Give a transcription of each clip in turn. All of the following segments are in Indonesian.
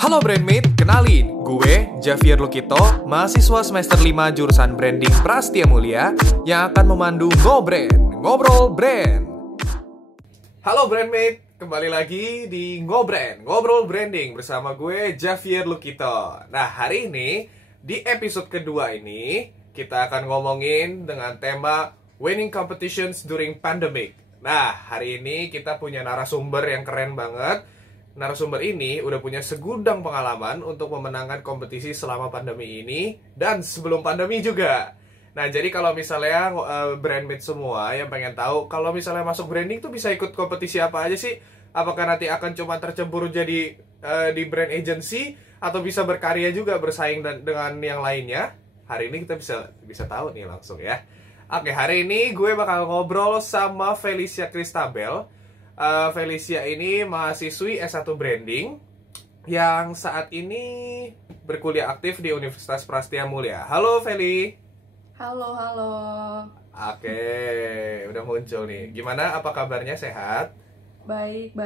Halo Brandmate, kenalin, gue Javier Lukito, mahasiswa semester 5 jurusan Branding Prastia Mulia yang akan memandu Ngobrol Brand. Halo Brandmate, kembali lagi di Ngobrol Branding bersama gue Javier Lukito. Nah, hari ini, di episode kedua ini, kita akan ngomongin dengan tema Winning Competitions During Pandemic. Nah, hari ini kita punya narasumber yang keren banget. Narasumber ini udah punya segudang pengalaman untuk memenangkan kompetisi selama pandemi ini dan sebelum pandemi juga. Nah, jadi kalau misalnya brandmate semua yang pengen tahu kalau misalnya masuk branding tuh bisa ikut kompetisi apa aja sih? Apakah nanti akan cuma tercebur jadi di brand agency atau bisa berkarya juga bersaing dengan yang lainnya? Hari ini kita bisa tahu nih langsung ya. Oke, hari ini gue bakal ngobrol sama Felicia Christabel. Felicia ini mahasiswi S1 Branding yang saat ini berkuliah aktif di Universitas Prastia Mulia. Halo Feli. Halo. Oke, udah muncul nih. Gimana? Apa kabarnya? Sehat? Baik.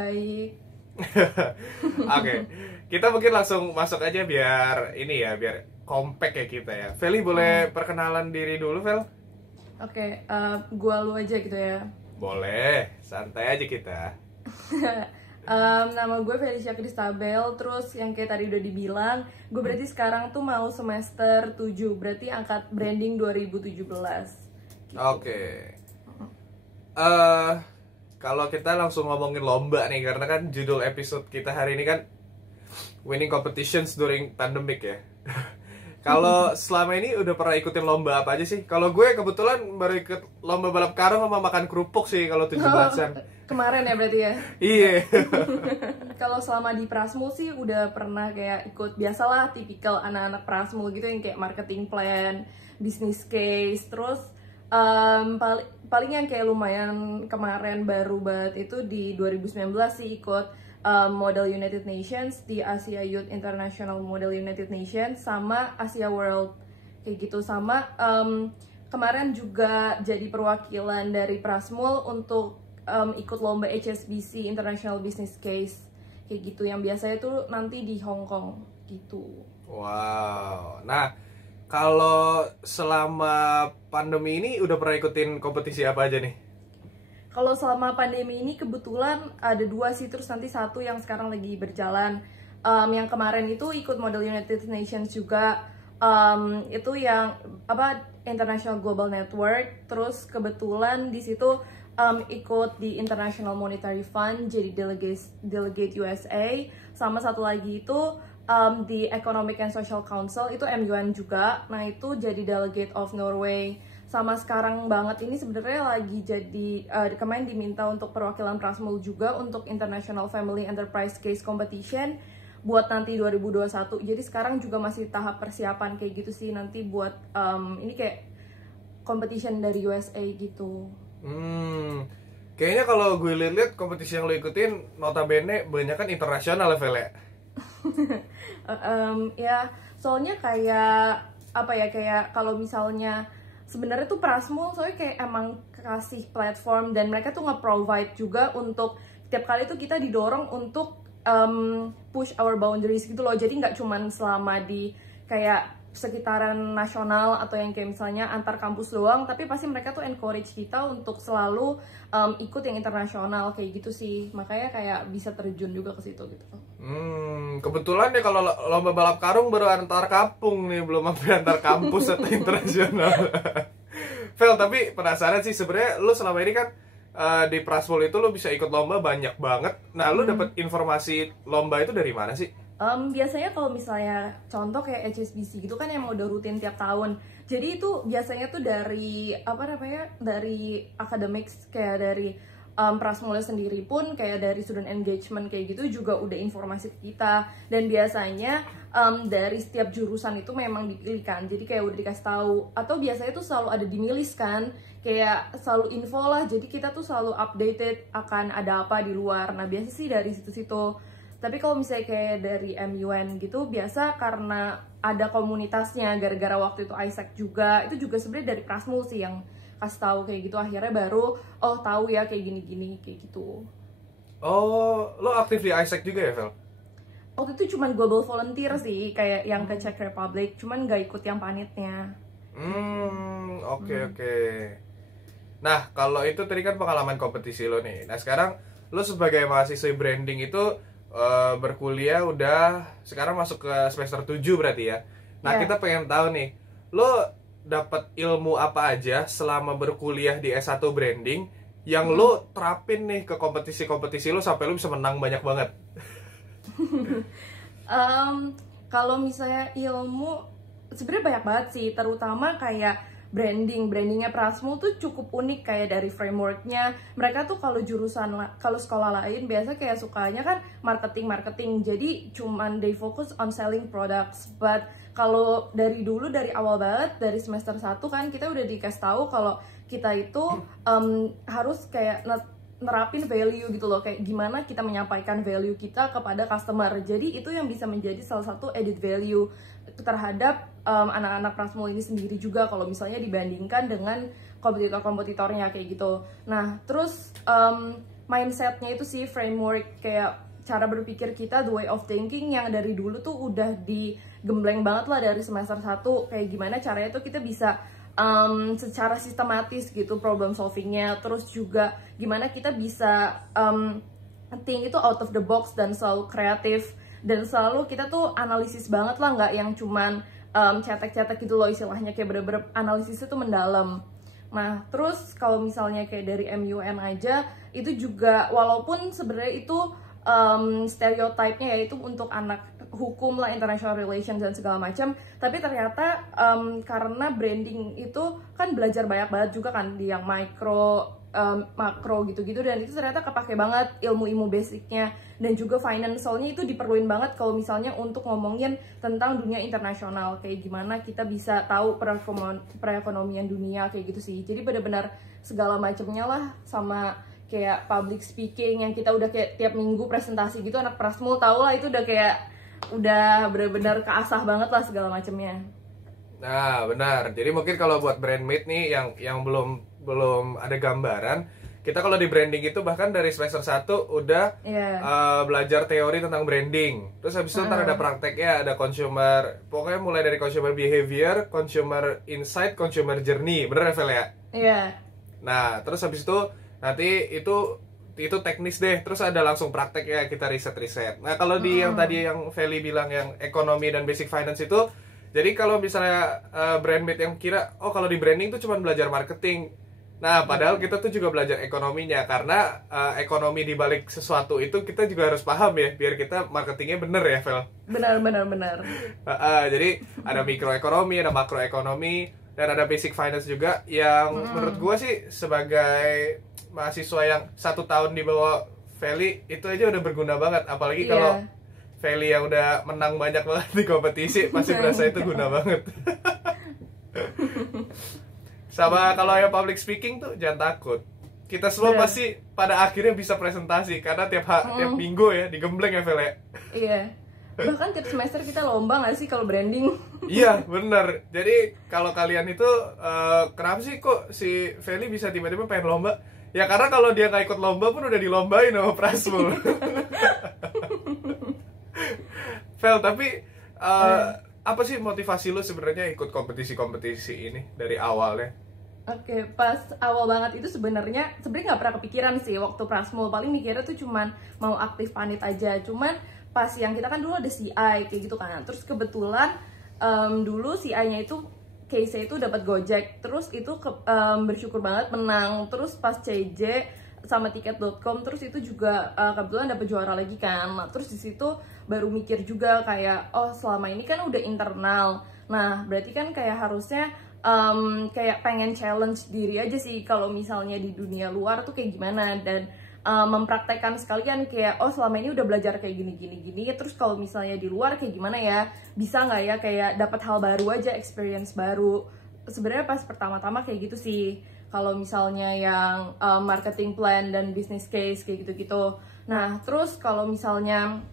Oke, kita mungkin langsung masuk aja biar kompak ya kita ya. Feli boleh perkenalan diri dulu, Fel? Oke, gua lu aja gitu ya. Boleh, santai aja kita. Nama gue Felicia Christabel. Terus yang kayak tadi udah dibilang, gue berarti sekarang tuh mau semester 7, berarti angkat branding 2017 gitu. Oke. Kalau kita langsung ngomongin lomba nih, karena kan judul episode kita hari ini kan Winning Competitions During Pandemic ya. Kalau selama ini udah pernah ikutin lomba apa aja sih? Kalau gue kebetulan baru ikut lomba balap karung sama makan kerupuk sih kalau 17-an. Kemarin ya berarti ya? Iya. Kalau selama di Prasmul sih udah pernah kayak ikut biasalah tipikal anak-anak Prasmul gitu yang kayak marketing plan, business case, terus paling yang kayak lumayan kemarin baru banget itu di 2019 sih ikut Model United Nations di Asia Youth International Model United Nations sama Asia World kayak gitu, sama kemarin juga jadi perwakilan dari Prasmul untuk ikut lomba HSBC International Business Case kayak gitu, yang biasanya tuh nanti di Hong Kong gitu. Wow. Nah, kalau selama pandemi ini udah pernah ikutin kompetisi apa aja nih? Kalau selama pandemi ini kebetulan ada 2 sih, terus nanti 1 yang sekarang lagi berjalan. Yang kemarin itu ikut Model United Nations juga, itu yang International Global Network. Terus kebetulan di situ ikut di International Monetary Fund jadi delegate USA. Sama satu lagi itu di Economic and Social Council itu MUN juga. Nah itu jadi delegate of Norway. Sama sekarang banget ini sebenarnya lagi jadi kemarin diminta untuk perwakilan Prasmul juga untuk International Family Enterprise Case Competition buat nanti 2021. Jadi sekarang juga masih tahap persiapan kayak gitu sih, nanti buat ini kayak competition dari USA gitu. Kayaknya kalau gue lihat kompetisi yang lo ikutin notabene banyak kan internasional ya, Vel ya? Ya, soalnya kayak kayak kalau misalnya sebenarnya tuh Prasmul soalnya kayak emang kasih platform dan mereka tuh nge-provide juga untuk tiap kali tuh kita didorong untuk push our boundaries gitu loh. Jadi nggak cuman selama di kayak sekitaran nasional atau yang kayak misalnya antar kampus doang, tapi pasti mereka tuh encourage kita untuk selalu ikut yang internasional kayak gitu sih. Makanya kayak bisa terjun juga ke situ gitu. Kebetulan deh kalau lomba balap karung baru antar kampung nih, belum sampai antar kampus atau internasional. Vel, tapi penasaran sih sebenarnya lu selama ini kan di Prasmul itu lu bisa ikut lomba banyak banget. Nah, lu dapet informasi lomba itu dari mana sih? Biasanya kalau misalnya contoh kayak HSBC gitu kan emang udah rutin tiap tahun. Jadi itu biasanya tuh dari dari academics, kayak dari Prasmul sendiri pun kayak dari student engagement kayak gitu juga udah informasi ke kita. Dan biasanya dari setiap jurusan itu memang dipilih kan, jadi kayak udah dikasih tahu, atau biasanya tuh selalu ada di milis kan, kayak selalu info lah, jadi kita tuh selalu updated akan ada apa di luar. Nah biasa sih dari situ-situ. Tapi kalau misalnya kayak dari MUN gitu, biasa karena ada komunitasnya, gara-gara waktu itu Isaac juga, itu juga sebenarnya dari Prasmul sih yang kasih tahu kayak gitu, akhirnya baru tahu ya kayak gini-gini kayak gitu. Oh, lo aktif di Isaac juga ya, Vel? Waktu itu cuman global volunteer sih, kayak yang ke Czech Republic, cuman nggak ikut yang panitnya. Oke. Nah, kalau itu tadi kan pengalaman kompetisi lo nih. Nah, sekarang lo sebagai mahasiswa branding itu berkuliah udah sekarang masuk ke semester 7 berarti ya. Nah, kita pengen tahu nih, lo dapat ilmu apa aja selama berkuliah di S1 branding yang lo terapin nih ke kompetisi-kompetisi lo sampai lo bisa menang banyak banget. Kalau misalnya ilmu sebenarnya banyak banget sih, terutama kayak brandingnya Prasmul tuh cukup unik kayak dari frameworknya. Mereka tuh kalau kalau sekolah lain biasa kayak sukanya kan marketing, jadi cuman they focus on selling products. But kalau dari awal banget dari semester 1 kan kita udah dikasih tahu kalau kita itu harus kayak nerapin value gitu loh, kayak gimana kita menyampaikan value kita kepada customer. Jadi itu yang bisa menjadi salah satu added value terhadap anak-anak Prasmul ini sendiri juga kalau misalnya dibandingkan dengan kompetitor-kompetitornya kayak gitu. Nah, terus mindsetnya itu sih framework kayak cara berpikir kita, the way of thinking yang dari dulu tuh udah digembleng banget lah dari semester 1, kayak gimana caranya tuh kita bisa secara sistematis gitu problem solvingnya, terus juga gimana kita bisa think itu out of the box dan selalu kreatif, dan selalu kita tuh analisis banget lah, nggak yang cuman cetek-cetek gitu loh istilahnya, kayak bener-bener analisisnya tuh mendalam. Nah, terus kalau misalnya kayak dari MUN aja, itu juga walaupun sebenarnya itu stereotipnya yaitu untuk anak hukum lah, international relations dan segala macam, tapi ternyata karena branding itu kan belajar banyak banget juga kan di yang makro gitu-gitu, dan itu ternyata kepake banget ilmu-ilmu basicnya, dan juga financialnya itu diperluin banget kalau misalnya untuk ngomongin tentang dunia internasional, kayak gimana kita bisa tahu perekonomian dunia kayak gitu sih. Jadi benar-benar segala macamnya lah, sama kayak public speaking yang kita udah kayak tiap minggu presentasi gitu, anak Prasmul tau lah, itu udah benar-benar keasah banget lah segala macamnya. Nah, benar. Jadi mungkin kalau buat brandmate nih yang belum ada gambaran, kita kalau di branding itu bahkan dari semester 1 udah belajar teori tentang branding. Terus habis itu ntar ada prakteknya, ada consumer, pokoknya mulai dari consumer behavior, consumer insight, consumer journey. Bener ya, Vel ya? Iya. Nah, terus habis itu nanti itu teknis deh, terus ada langsung praktek ya, kita riset. Nah, kalau di yang tadi yang Feli bilang yang ekonomi dan basic finance itu, jadi kalau misalnya brandmate yang kira kalau di branding tuh cuma belajar marketing, nah padahal kita tuh juga belajar ekonominya, karena ekonomi di balik sesuatu itu kita juga harus paham ya, biar kita marketingnya bener ya, Vel. Benar. Jadi ada mikroekonomi, ada makroekonomi, dan ada basic finance juga, yang menurut gue sih sebagai mahasiswa yang 1 tahun di bawah Feli itu aja udah berguna banget, apalagi kalau Feli yang udah menang banyak banget di kompetisi pasti berasa itu guna banget. Sama kalau yang public speaking tuh jangan takut, kita semua pasti pada akhirnya bisa presentasi, karena tiap minggu ya digembleng ya, Fel ya. Iya, bahkan tiap semester kita lomba nggak sih kalau branding? Iya, bener. Jadi kalau kalian itu kenapa sih kok si Feli bisa tiba-tiba pengen lomba? Ya karena kalau dia nggak ikut lomba pun udah dilombain sama Prasmul. Fel, tapi apa sih motivasi lu sebenarnya ikut kompetisi-kompetisi ini dari awalnya? Oke, pas awal banget itu sebenarnya nggak pernah kepikiran sih waktu Prasmul. Paling mikirnya tuh cuman mau aktif panit aja. Cuman pas yang kita kan dulu ada CI kayak gitu kan. Terus kebetulan dulu CI-nya itu case-nya itu dapat Gojek. Terus itu bersyukur banget menang. Terus pas CJ sama tiket.com, terus itu juga kebetulan dapat juara lagi kan. Nah, terus di situ baru mikir juga kayak selama ini kan udah internal. Nah, berarti kan kayak harusnya kayak pengen challenge diri aja sih kalau misalnya di dunia luar tuh kayak gimana, dan mempraktekkan sekalian kayak selama ini udah belajar kayak gini, terus kalau misalnya di luar kayak gimana ya, bisa nggak ya kayak dapat hal baru aja, experience baru. Sebenarnya pas pertama-tama kayak gitu sih kalau misalnya yang marketing plan dan business case kayak gitu-gitu. Nah, terus kalau misalnya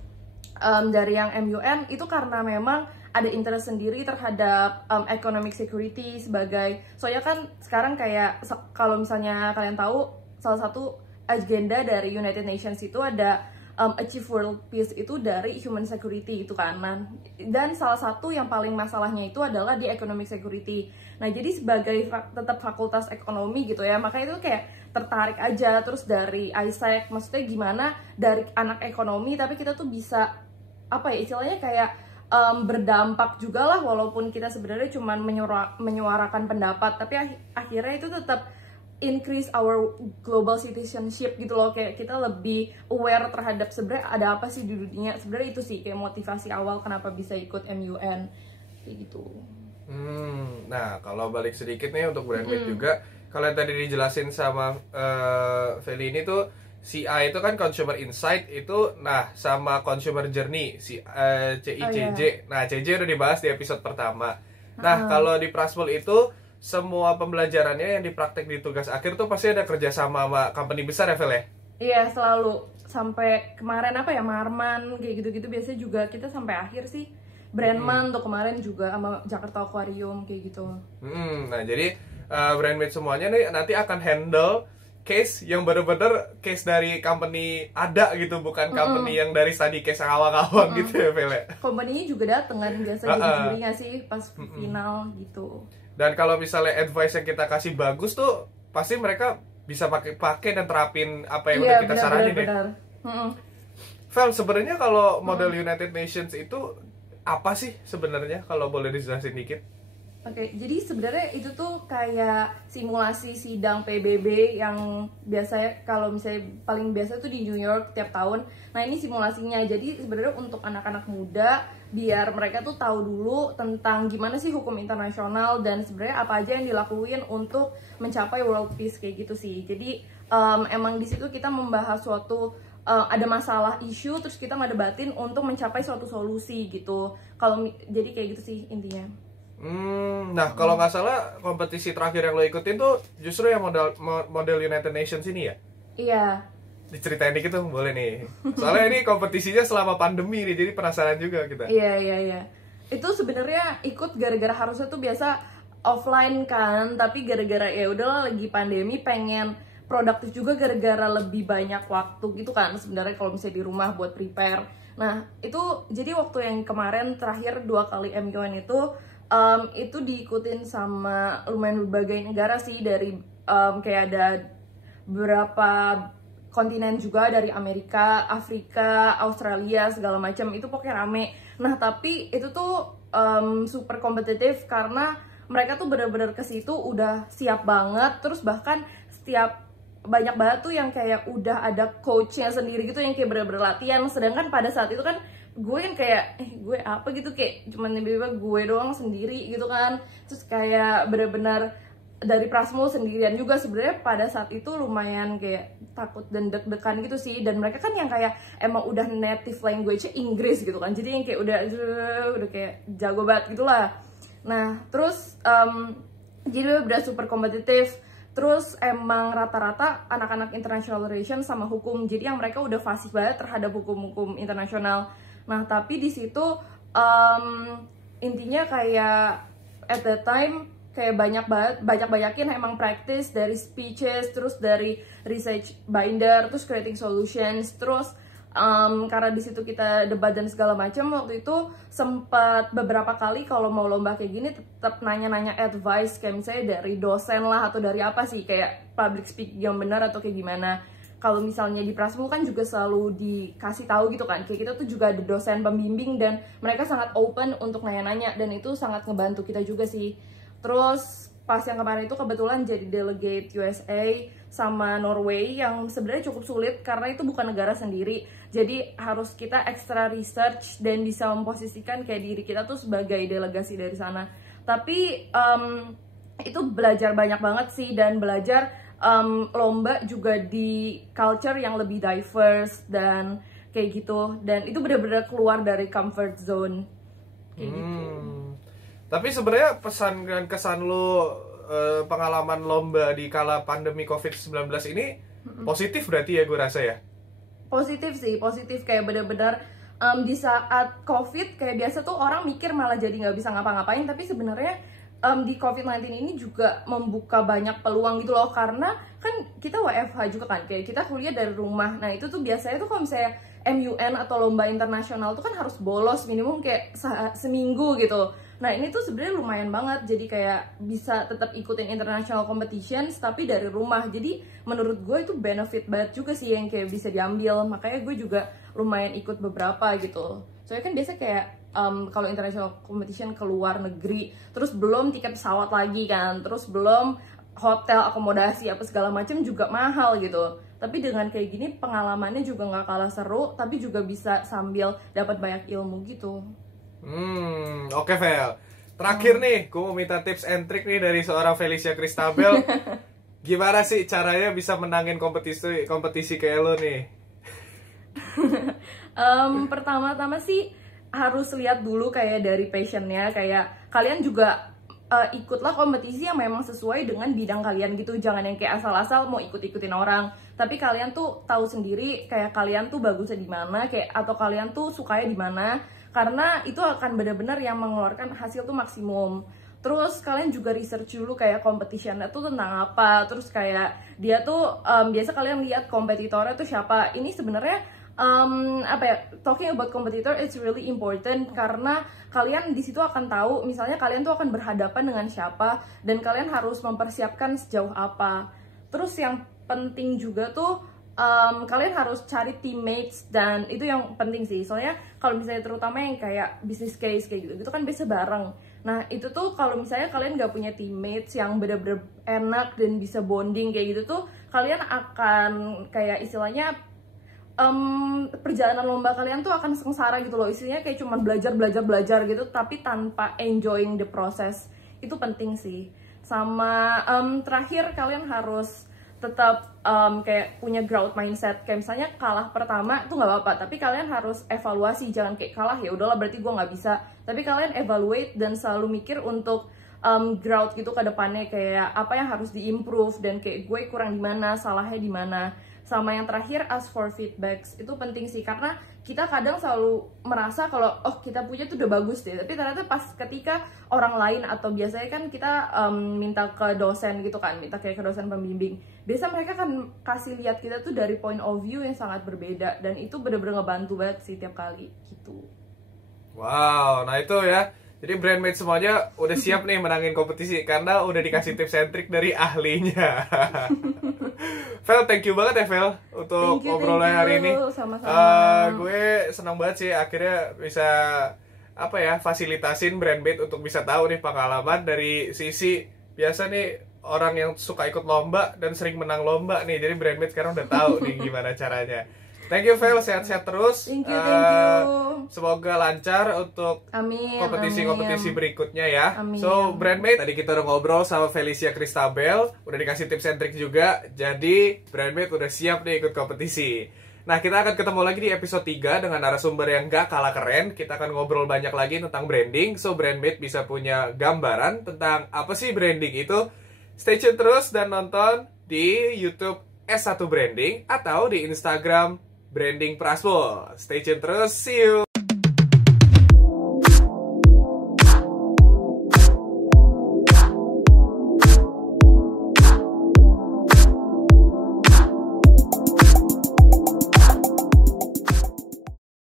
dari yang MUN itu karena memang ada interest sendiri terhadap economic security sebagai, soalnya kan sekarang kayak kalau misalnya kalian tahu, salah satu agenda dari United Nations itu ada achieve world peace itu dari human security itu kan. Nah, dan salah satu yang paling masalahnya itu adalah di economic security. Nah, jadi sebagai tetap fakultas ekonomi gitu ya, makanya itu kayak tertarik aja terus dari ISEC, maksudnya gimana dari anak ekonomi tapi kita tuh bisa apa ya istilahnya kayak berdampak juga lah, walaupun kita sebenarnya cuma menyuarakan pendapat, tapi akhirnya itu tetap increase our global citizenship gitu loh, kayak kita lebih aware terhadap sebenarnya ada apa sih di dunia. Sebenarnya itu sih kayak motivasi awal kenapa bisa ikut MUN kayak gitu. Nah kalau balik sedikit nih untuk BrandMate juga, kalau yang tadi dijelasin sama Feli ini tuh si A itu kan consumer insight itu, nah sama consumer journey si CICJ. Nah CJ udah dibahas di episode pertama. Nah kalau di Prasmul itu semua pembelajarannya yang dipraktek di tugas akhir tuh pasti ada kerjasama sama company besar ya, Vel ya? Iya, selalu. Sampai kemarin apa ya, Marman, kayak gitu-gitu biasanya juga kita sampai akhir sih. Brandman tuh kemarin juga sama Jakarta Aquarium, kayak gitu. Nah, jadi BrandMate semuanya nih nanti akan handle case yang bener-bener case dari company ada gitu, bukan company yang dari study case awal-awal gitu ya, Vel ya? Company-nya juga dateng kan, biasa jadi juri nggak sih pas final gitu. Dan kalau misalnya advice yang kita kasih bagus tuh, pasti mereka bisa pakai dan terapin apa yang udah kita saranin ya. Vel, sebenarnya kalau model United Nations itu apa sih sebenarnya, kalau boleh dijelasin dikit? Oke, jadi sebenarnya itu tuh kayak simulasi sidang PBB yang biasanya kalau misalnya paling biasa tuh di New York tiap tahun. Nah ini simulasinya, jadi sebenarnya untuk anak-anak muda biar mereka tuh tahu dulu tentang gimana sih hukum internasional dan sebenarnya apa aja yang dilakuin untuk mencapai world peace kayak gitu sih. Jadi emang di situ kita membahas suatu ada masalah isu terus kita ngedebatin untuk mencapai suatu solusi gitu. Jadi kayak gitu sih intinya. Nah kalau nggak salah kompetisi terakhir yang lo ikutin tuh justru yang model United Nations ini ya? Iya. Diceritain dikit tuh boleh nih. Soalnya ini kompetisinya selama pandemi nih, jadi penasaran juga kita. Iya. Itu sebenarnya ikut gara-gara harusnya tuh biasa offline kan, tapi gara-gara ya udahlah lagi pandemi pengen produktif juga gara-gara lebih banyak waktu gitu kan sebenarnya kalau misalnya di rumah buat prepare. Nah itu jadi waktu yang kemarin terakhir 2 kali MUN itu diikutin sama lumayan berbagai negara sih, dari kayak ada beberapa kontinen juga, dari Amerika, Afrika, Australia, segala macam, itu pokoknya rame. Nah tapi itu tuh super kompetitif karena mereka tuh bener-bener ke situ udah siap banget, terus bahkan setiap banyak banget tuh yang kayak udah ada coachnya sendiri gitu yang kayak bener-bener latihan, sedangkan pada saat itu kan gue kan kayak gue apa gitu, kayak cuman tiba-tiba gue doang sendiri gitu kan, terus kayak bener-bener dari Prasmul sendirian juga. Sebenarnya pada saat itu lumayan kayak takut dan deg-degan gitu sih, dan mereka kan yang kayak emang udah native language-nya Inggris gitu kan, jadi yang kayak udah kayak jago banget gitulah. Nah terus jadi udah super kompetitif. Terus emang rata-rata anak-anak international relations sama hukum, jadi yang mereka udah fasih banget terhadap hukum-hukum internasional. Nah tapi di situ intinya kayak at that time kayak banyakin emang practice dari speeches, terus dari research binder, terus creating solutions, terus karena di situ kita debat dan segala macam, waktu itu sempat beberapa kali kalau mau lomba kayak gini tetap nanya-nanya advice, kayak misalnya dari dosen lah atau dari apa sih, kayak public speaking yang benar atau kayak gimana. Kalau misalnya di Prasmul kan juga selalu dikasih tahu gitu kan, kayak kita tuh juga ada dosen pembimbing dan mereka sangat open untuk nanya-nanya, dan itu sangat ngebantu kita juga sih. Terus pas yang kemarin itu kebetulan jadi delegate USA sama Norway yang sebenarnya cukup sulit karena itu bukan negara sendiri, jadi harus kita extra research dan bisa memposisikan kayak diri kita tuh sebagai delegasi dari sana. Tapi itu belajar banyak banget sih, dan belajar lomba juga di culture yang lebih diverse dan kayak gitu, dan itu benar-benar keluar dari comfort zone kayak gitu. Tapi sebenarnya pesan dan kesan lo pengalaman lomba di kala pandemi COVID-19 ini positif berarti ya, gue rasa ya? Positif sih, positif, kayak benar-benar di saat COVID kayak biasa tuh orang mikir malah jadi nggak bisa ngapa-ngapain, tapi sebenarnya di COVID-19 ini juga membuka banyak peluang gitu loh, karena kan kita WFH juga kan, kayak kita kuliah dari rumah. Nah itu tuh biasanya tuh kalau misalnya MUN atau lomba internasional tuh kan harus bolos minimum kayak seminggu gitu. Nah ini tuh sebenarnya lumayan banget, jadi kayak bisa tetap ikutin international competitions tapi dari rumah. Jadi menurut gue itu benefit banget juga sih yang kayak bisa diambil. Makanya gue juga lumayan ikut beberapa gitu. Soalnya kan biasa kayak kalau international competition ke luar negeri, terus belum tiket pesawat lagi kan, terus belum hotel, akomodasi apa segala macam juga mahal gitu. Tapi dengan kayak gini pengalamannya juga nggak kalah seru, tapi juga bisa sambil dapat banyak ilmu gitu. Oke Vel. Terakhir nih, gue mau minta tips and trick nih dari seorang Felicia Christabel. Gimana sih caranya bisa menangin kompetisi kayak lo nih? Pertama-tama sih harus lihat dulu kayak dari passionnya, kayak kalian juga ikutlah kompetisi yang memang sesuai dengan bidang kalian gitu. Jangan yang kayak asal-asal mau ikut-ikutin orang, tapi kalian tuh tahu sendiri kayak kalian tuh bagusnya di mana, kayak atau kalian tuh sukanya di mana, karena itu akan benar-benar yang mengeluarkan hasil tuh maksimum. Terus kalian juga research dulu kayak competitionnya tuh tentang apa, terus kayak dia tuh biasa kalian lihat kompetitornya tuh siapa. Ini sebenarnya apa ya, talking about competitor it's really important karena kalian di situ akan tahu misalnya kalian tuh akan berhadapan dengan siapa dan kalian harus mempersiapkan sejauh apa. Terus yang penting juga tuh kalian harus cari teammates, dan itu yang penting sih, soalnya kalau misalnya terutama yang kayak business case kayak gitu, itu kan biasa bareng. Nah itu tuh kalau misalnya kalian nggak punya teammates yang bener-bener enak dan bisa bonding kayak gitu tuh, kalian akan kayak istilahnya perjalanan lomba kalian tuh akan sengsara gitu loh, istilahnya kayak cuma belajar gitu tapi tanpa enjoying the process. Itu penting sih. Sama terakhir kalian harus tetap kayak punya growth mindset, kayak misalnya kalah pertama tuh nggak apa-apa, tapi kalian harus evaluasi, jangan kayak kalah ya udahlah berarti gue nggak bisa, tapi kalian evaluate dan selalu mikir untuk growth gitu ke depannya, kayak apa yang harus diimprove dan kayak gue kurang di mana, salahnya di mana. Sama yang terakhir, ask for feedbacks. Itu penting sih, karena kita kadang selalu merasa kalau oh kita punya tuh udah bagus deh, tapi ternyata pas ketika orang lain atau biasanya kan kita minta ke dosen gitu kan, minta kayak ke dosen pembimbing, biasa mereka kan kasih lihat kita tuh dari point of view yang sangat berbeda, dan itu bener-bener ngebantu banget sih tiap kali gitu. Wow, nah itu ya. Jadi brandmate semuanya udah siap nih menangin kompetisi karena udah dikasih tips and trick dari ahlinya. Vel, thank you banget ya Vel untuk obrolan hari ini. Sama-sama. Gue senang banget sih akhirnya bisa apa ya, fasilitasin brandmate untuk bisa tahu nih pengalaman dari sisi biasa nih orang yang suka ikut lomba dan sering menang lomba nih. Jadi brandmate sekarang udah tahu nih gimana caranya. Thank you Vel, sehat-sehat terus. Thank you. Semoga lancar untuk kompetisi-kompetisi berikutnya ya. Amin. So, brandmate, tadi kita udah ngobrol sama Felicia Christabel, udah dikasih tips and trick juga. Jadi, brandmate udah siap nih ikut kompetisi. Nah, kita akan ketemu lagi di episode 3 dengan narasumber yang gak kalah keren. Kita akan ngobrol banyak lagi tentang branding. So, brandmate bisa punya gambaran tentang apa sih branding itu. Stay tune terus dan nonton di YouTube S1 Branding atau di Instagram Branding Prasmo. Stay tune terus, see you!